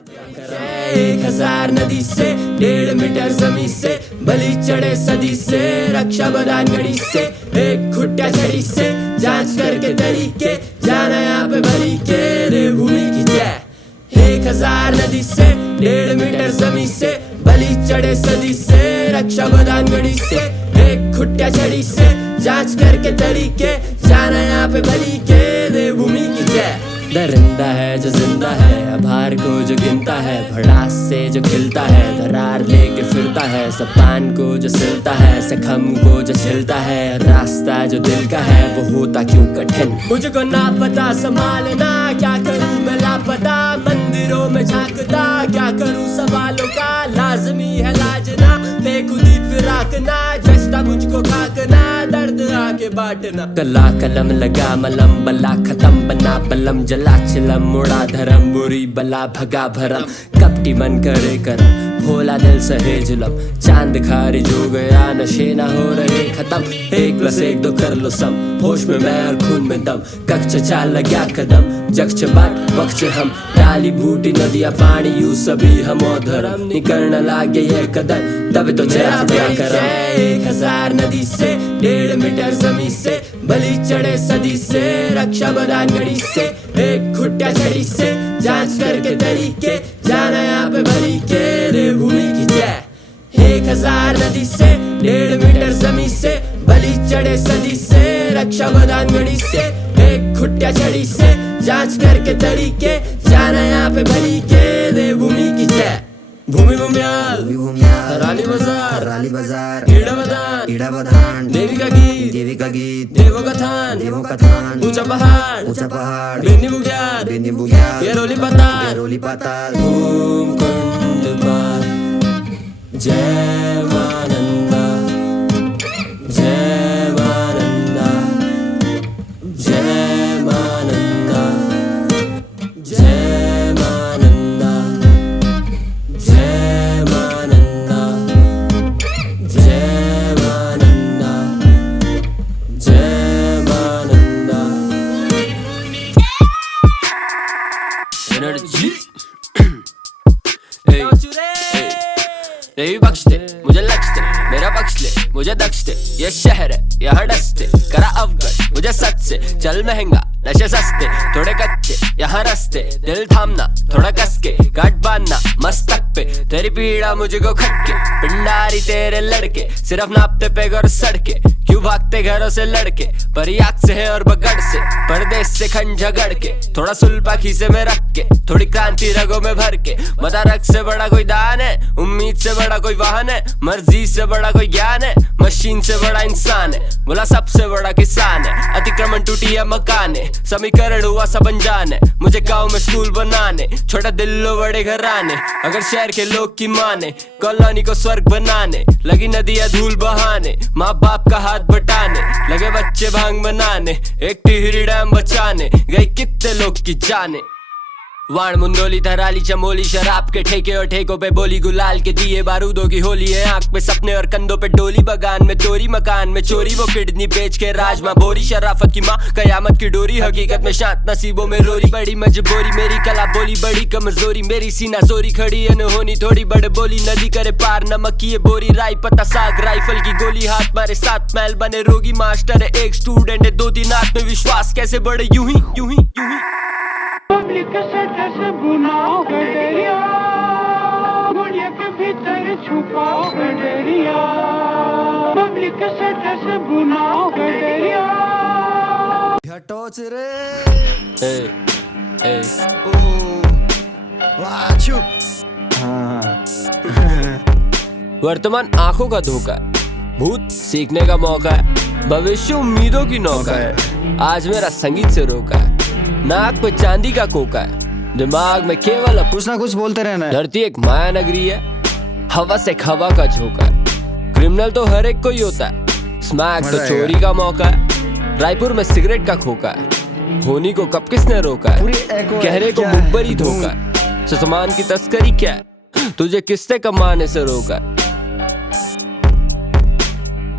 1000 नदी से 1.5 मीटर जमीन से बलि चढ़े सदी से रक्षा बदान गढ़ी से एक खुट्टा छड़ी से जांच करके तरीके जाना यहाँ पे भली के देवभूमि की जय। 1000 नदी से 1.5 मीटर जमीन से बलि चढ़े सदी से रक्षा बदान गढ़ी से एक खुट्टा छड़ी से जांच करके तरीके जाना यहाँ पे भली के देवभूमि की जय। दरिंदा है जो जिंदा है, आभार को जो गिनता है, भड़ास से जो खिलता है, दरार लेके फिरता है, सपान को जो सिलता है, सखम को जो छिलता है, रास्ता जो दिल का है वो होता क्यों कठिन। मुझको ना पता संभालना क्या करूँ मैं लापता, मंदिरों में झांकता क्या करूँ सवालों का, लाजमी है लाजना बेखुदी फिराकना, जस्ता मुझको खाकना दर्द आके बांटना। कला कलम लगा मलम बला खत्म बना बलम जला चिलम मुड़ा धर्म बुरी बला भगा भरम, कपटी मन करे करम भोला दिल सहे जुलम, चांद खारिज हो गया नशे ना हो रहे खत्म, 1+1 2 कर लो सम, होश में मैं और खून में दम, कच्चा चाल लगा कदम जगच बाट वक्त हम, डाली बूटी नदियां पानी यू सभी हम और धर्म, निकलना लागे ये कदम तब तो जरा क्या करम। 1000 नदी से 1.5 मीटर जमीन से बलि चढ़े सदी से रक्षा बदान गढ़ी से एक खुट्टा छड़ी से जांच करके तरीके जाना यहाँ पे भली के देवभूमि की जय। 1000 नदी से 1.5 मीटर जमीन से बलि चढ़े सदी से रक्षा बदान गढ़ी से एक खुट्टा छड़ी से जांच करके तरीके जाना यहाँ पे भली के देवभूमि की जय। भूमि भूमियाल हराली बाजार ईड़ा बधान देवी का गीत देवों का थान ऊंचा पहाड़ बेनी बुग्याल ये रोली पाताल धूम कुंड पार जय मानंदा जय मानंदा जय मानंदा जय मानंदा जय मानंदा जय मानंदा जय मानंदा। एनर्जी देवी बख्श दे मुझे लक्ष दे मेरा बख्श ले मुझे दक्ष दे, ये शहर है यहाँ डसते करा अवगत मुझे सच से, चल महंगा नशे सस्ते थोड़े कच्चे यहाँ रस्ते, दिल थामना थोड़ा कसके गांठ बांधना मस्तक पे, तेरी पीड़ा मुझको खटके पिंडारी तेरे लड़के सिर्फ नापते पेग और सड़के, क्यों भागते घरों से लड़के परियाक से है और बगड़ से, परदेश से खन झगड़ के थोड़ा सुल्पा खीसे में रख के, थोड़ी क्रांति रगों में भर के, मदारक से बड़ा कोई दान है, उम्मीद से बड़ा कोई वाहन है, मर्जी से बड़ा कोई ज्ञान है, मशीन से बड़ा इंसान है, बोला सबसे बड़ा किसान है, अतिक्रमण टूटी है मकान है, समीकरण हुआ सब अनजान है, मुझे गांव में स्कूल बनाने छोटा दिल्लो बड़े घराने, अगर शहर के लोग की माने कॉलोनी को स्वर्ग बनाने, लगी नदियां धूल बहाने, माँ बाप का हाथ बटाने, लगे बच्चे भांग बनाने, एक टिहरी डैम बचाने, गई कितने लोग की जाने। वाण मुंदोली धराली चमोली शराब के ठेके और ठेकों पे बोली गुलाल के दिए बारूदों की होली है, आंख में सपने और कंधों पे डोली, बगान में तोरी मकान में चोरी, वो किडनी बेच के राजमा बोरी, शराफत की माँ कयामत की डोरी, हकीकत में शांत नसीबों में रोरी, बड़ी मजबूरी मेरी कला बोली बड़ी कमजोरी, मेरी सीना जोरी खड़ी अनहोनी थोड़ी बड़े बोली, नदी करे पार नमक की ये बोरी, राई पत्ता साग राइफल की गोली, हाथ मारे 7 मैल बने रोगी, मास्टर है 1 स्टूडेंट है 2-3 आत्मविश्वास कैसे बढ़े यूं ही पब्लिक से बुनाओ गडरिया, गुड़िया के भीतर छुपाओ गडरिया, पब्लिक से बुनाओ गडरिया। टॉर्च रे वर्तमान आंखों का धोखा है, भूत सीखने का मौका है, भविष्य उम्मीदों की नौका है, आज मेरा संगीत से रोका है, नाक पे चांदी का कोका है, दिमाग में केवल कुछ ना कुछ बोलते रहना है, धरती एक माया नगरी है, हवा से हवा का झोंका है, क्रिमिनल तो हर एक कोई होता है, स्मैक तो चोरी का मौका है, रायपुर में सिगरेट का खोका है, होनी को कब किसने रोका है, कहरे को मुखबरी धोखा है, सामान की तस्करी क्या है, तुझे किसने कमाने से रोका है।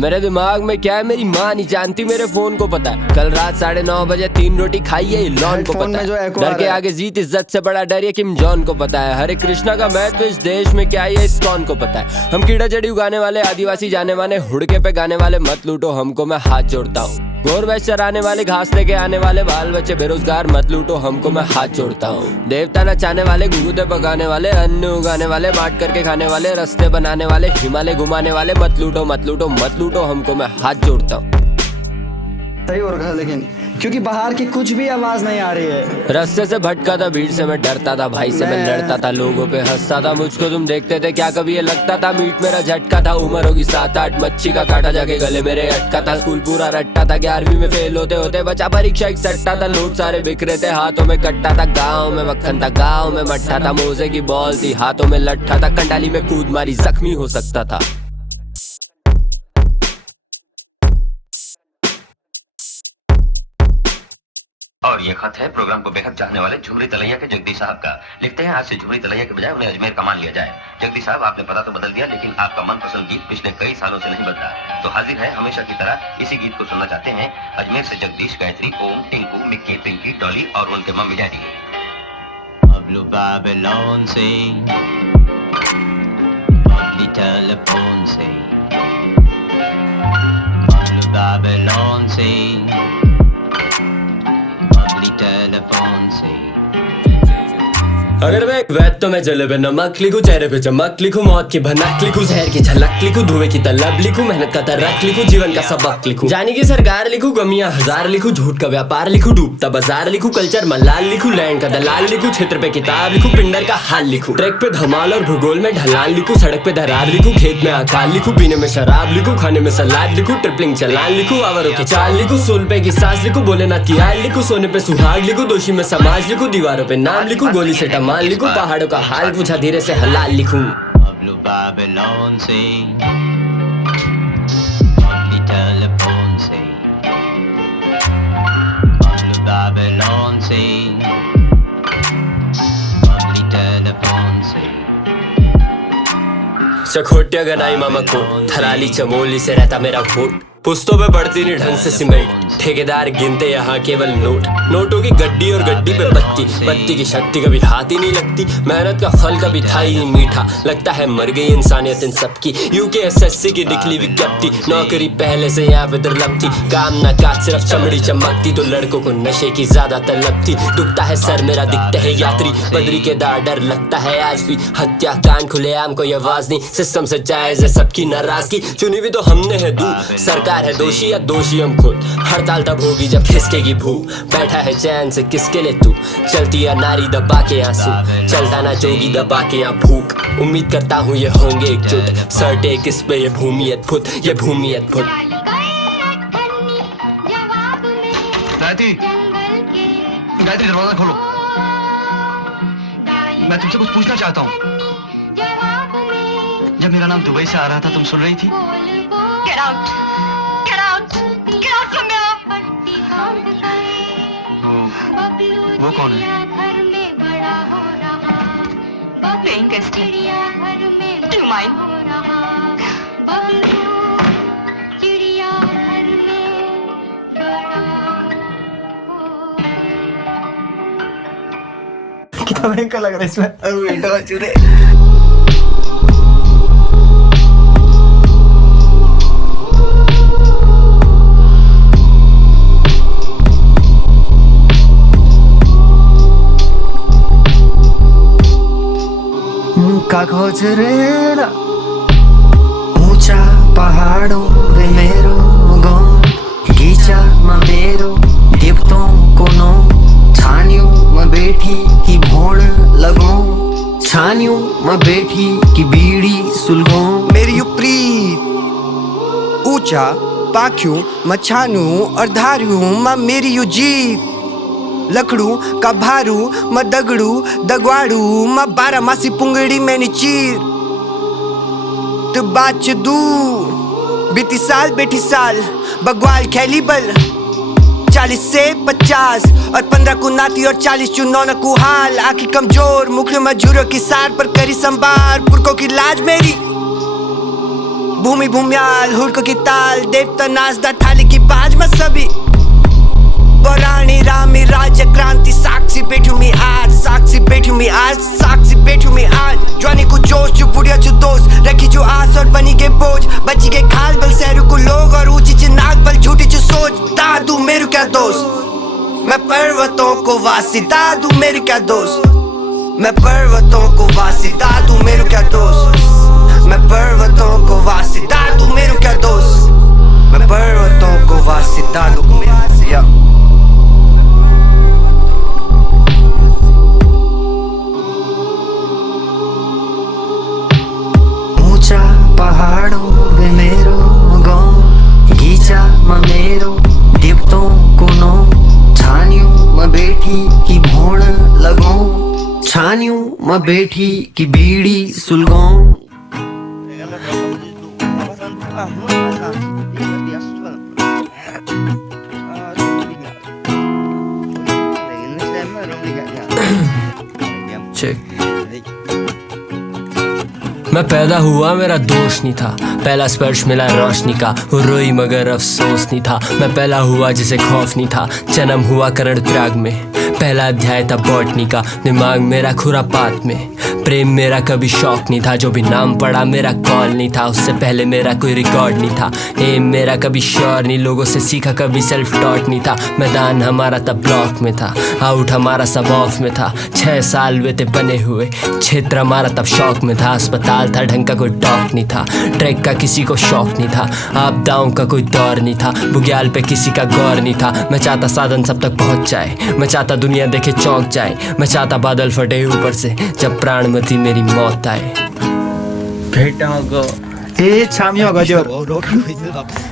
मेरे दिमाग में क्या है मेरी माँ नहीं जानती, मेरे फोन को पता है। कल रात 9:30 बजे 3 रोटी खाई है, लॉन को पता है। डर के आगे जीत इज्जत से बड़ा डर ये किम जॉन को पता है। हरे कृष्णा का महत्व इस देश में क्या है इस्कॉन को पता है। हम कीड़ा जड़ी उगाने वाले आदिवासी जाने माने, हुड़के पे गाने वाले मत लूटो हमको, मैं हाथ जोड़ता हूँ। गोर भैंस चराने वाले, घास लेके आने वाले, बाल बच्चे बेरोजगार मत लूटो हमको, मैं हाथ जोड़ता हूँ। देवता नचाने वाले, घुघुते पकाने वाले, अन्न उगाने वाले, बांट करके खाने वाले, रास्ते बनाने वाले, हिमालय घुमाने वाले, मत लूटो मत लूटो मत लूटो हमको, मैं हाथ जोड़ता हूँ। सही हो रहा है लेकिन क्योंकि बाहर की कुछ भी आवाज नहीं आ रही है। रास्ते से भटका था, भीड़ से मैं डरता था, भाई से मैं लड़ता था, लोगों पे हंसता था, मुझको तुम देखते थे क्या कभी ये लगता था मीट मेरा झटका था। उम्र होगी 7-8, मच्छी का कांटा जाके गले मेरे अटका था। स्कूल पूरा रट्टा था, 11वीं में फेल होते होते बचा परीक्षा एक सट्टा था। नोट सारे बिखरे थे, हाथों में कट्टा था, गाँव में मक्खन था, गाँव में मट्ठा था, मोजे की बॉल थी, हाथों में लट्ठा था, कंडाली में कूद मारी जख्मी हो सकता था। और ये खत है प्रोग्राम को बेहद चाहने वाले झुमरी तलैया के जगदीश साहब का। लिखते हैं आज से झुमरी तलैया के बजाय उन्हें अजमेर का मान लिया जाए। जगदीश साहब, आपने पता तो बदल दिया लेकिन आपका मनपसंद गीत पिछले कई सालों से नहीं बदला, तो हाजिर है हमेशा की तरह इसी गीत को सुनना चाहते हैं। अजमेर से जगदीश, गायत्री, ओम, टिंकू, मिक्की, पिंकी, डॉली और उनके mummy daddy. Pablo Babylon say, Pablo telephone say, Pablo Babylon say, Pablo telephone say. अगर मैं वैद तो मैं जले पे नमक लिखूं, चेहरे पे चमक लिखूं, मौत की भनक लिखूं, जहर की झलक लिखूं, धुएं की तलब लिखूं, मेहनत का तर्क लिखूं, जीवन का सबक लिखूं, जानी की सरकार लिखूं, गमियां हजार लिखूं, झूठ का व्यापार लिखूं, डूबता बाजार लिखूं, कल्चर मलाल लिखूं, लैंड का दलाल लिखूं, क्षेत्र पे किताब लिखूं, पिंडर का हाल लिखूं, ट्रैक पे धमाल और भूगोल में ढलान लिखूं, सड़क पे दरार लिखूं, खेत में अकाल लिखूं, पीने में शराब लिखूं, खाने में सलाद लिखूं, ट्रिपलिंग चलान लिखूं, आवरों की चाल लिखूं, सोल पे की सांस लिखूं, भोलेनाथ की आल लिखूं, सोने पे सुहाग लिखूं, दोषी में समाज लिखूं, दीवारों पे नाम लिखूं, गोली से टमाल लिखूं, पहाड़ों का हाल पूछा धीरे से हलाल लिखूं। Pablo Babylon say, Pablo telephone say, Pablo Babylon say, Pablo telephone say. चखोटिया Ganai मामा को थराली चमोली से रहता मेरा वोट, पुस्तों पे बढ़ती नहीं ढंग से सीमेंट, ठेकेदार गिनते यहाँ केवल नोट, नोटों की गड्डी और गड्डी पे बत्ती, बत्ती की शक्ति कभी हाथ ही नहीं लगती, मेहनत का फल कभी था ही नहीं मीठा, लगता है मर गई इंसानियत इन सबकी। UKSSC की निकली विज्ञप्ति, नौकरी पहले से यहाँ पे दुर्लभ थी, काम ना काज सिर्फ चमड़ी चमकती, तो लड़कों को नशे की ज्यादा तलब थी। दुखता है सर मेरा, दिखते हैं यात्री, बद्री के डर लगता है आज भी, हत्या कांड खुलेआम कोई आवाज नहीं, सिस्टम से जायज है सबकी नाराजगी, चुनी भी तो हमने है दू, सरकार है दोषी या दोषी हम खुद, हड़ताल तब होगी जब खिसकेगी भूख, बैठा है चैन से किसके लिए तू, चलती है नारी दबा के आंसू, चलता ना जोगी दबा के यहाँ भूख, उम्मीद करता हूँ ये होंगे एकजुट, सर्टे किस पे ये भूमि अद्भुत, ये भूमि अद्भुत। गायत्री, गायत्री दरवाजा खोलो, मैं तुमसे कुछ पूछना चाहता हूँ। जब मेरा नाम दुबई से आ रहा था तुम सुन रही थी? Get out! Get out! Get out from here! वो कौन है? Playing Kirsty. Do you mind? कितना भयंकर लग रहा है इसमें। कागज रेला ऊंचा पहाड़ों पे मेरो गाँव गीचा मेरो देवतों को नो छानियों में बैठी की भोण लगो छानियों में बैठी की बीड़ी सुलगो मेरी प्रीत ऊंचा पाख्यूं मछानू और धारियों माँ मेरी यू जीत लकड़ू का भारू म दगड़ू दगवाड़ू म 12 मासी पुंगड़ी मैंने चीर तो बाच दूर बीती साल बेटी साल बगवाल खैली बल 40 से 50 और 15 को नाती और 40 चुनौना को हाल आखी कमजोर मुख मजूरों की सार पर करी संभार पुरखों की लाज मेरी भूमि भूम्याल हुड़को की ताल देवता नाचदा थाली की बाज में सभी पौराणी रामी राज्य क्रांति साक्षी बैठू मी आज साक्षी बैठू मी आज साक्षी बैठू मी आज जवानी को जोश जो बुढ़िया जो दोस्त रखी जो आस और बनी के बोझ बची के खाल बल शहरों को लोग और ऊंची ची नाक बल झूठी जो सोच दादू मेरू क्या दोस्त मैं पर्वतों को वासी दादू मेरू क्या दोस्त मैं पर्वतों को वासी दादू मेरू क्या दोस्त मैं पर्वतों को वासी दादू मेरू क्या दोस्त मैं पर्वतों को वासी दादू मेरू ऊंचा पहाड़ों पे मेरो गाँव गीचा मेरो देवतों को नो छानियों में बैठी की भोण लगो छानियों में बैठी की बीड़ी सुलगो मैं पैदा हुआ मेरा दोष नहीं था पहला स्पर्श मिला रोशनी का वो रोई मगर अफसोस नहीं था मैं पहला हुआ जिसे खौफ नहीं था जन्म हुआ करण त्याग में पहला अध्याय था बॉटनी का दिमाग मेरा खुरापात में प्रेम मेरा कभी शौक नहीं था जो भी नाम पड़ा मेरा कॉल नहीं था उससे पहले मेरा कोई रिकॉर्ड नहीं था एम मेरा कभी श्योर नहीं लोगों से सीखा कभी सेल्फ टॉट नहीं था मैदान हमारा तब ब्लॉक में था आउट हमारा सब ऑफ में था 6 साल वे थे बने हुए क्षेत्र हमारा तब शौक में था अस्पताल था ढंग का कोई डॉक नहीं था ट्रैक का किसी को शौक नहीं था आपदाओं का कोई दौर नहीं था बुग्याल पे किसी का गौर नहीं था मैं चाहता साधन सब तक पहुंच जाए मैं चाहता दुनिया देखे चौंक जाए मैं चाहता बादल फटे ऊपर से जब प्राण में थी मेरी मौत आए भेटाओ गो ए 참여 거죠.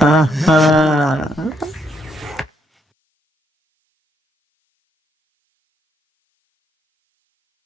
아하.